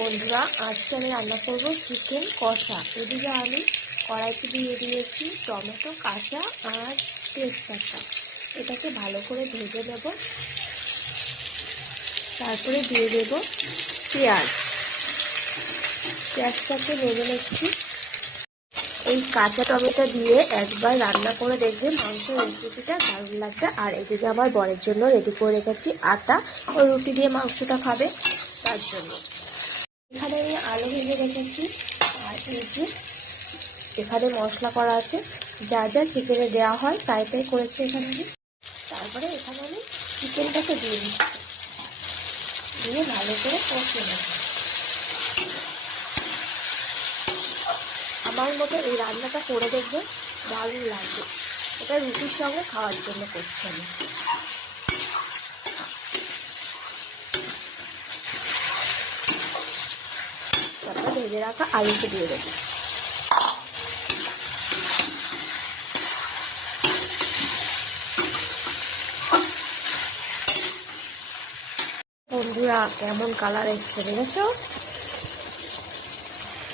বন্ধুরা, আজকে আমি রান্না করব চিকেন কষা। এদিকে আমি কড়াইতে দিয়ে দিয়েছি টমেটো কাঁচা আর তেজপাতা। এটাকে ভালো করে ভেজে নেব। তারপরে দিয়ে দেব পেঁয়াজটাকে ভেজে নিচ্ছি। এই কাঁচা টমেটো দিয়ে একবার রান্না করে দেখবে, মাংসের রেসিপিটা দারুণ লাগবে। আর এদিকে আমার বরের জন্য রেডি করে রেখেছি আটা, ও রুটি দিয়ে মাংসটা খাবে তার জন্য। এখানে আমি আলু ভেজে রেখেছি। আর এই যে এখানে মশলা করা আছে, যা যা চিকেনে দেওয়া হয় তাই তাই করেছি এখানে আমি। তারপরে এখানে আমি চিকেনটাকে দিয়ে দিচ্ছি, দিয়ে ভালো করে কষিয়ে নেব। আমার মতো এই রান্নাটা করে দেখবে, দারুণ লাগবে। এটা রুটির সঙ্গে খাওয়ার জন্য করছি আমি। তারপর ভেজে রাখা আলুকে দিয়ে দেবো। বন্ধুরা, কেমন কালার এসছে দেখেছো?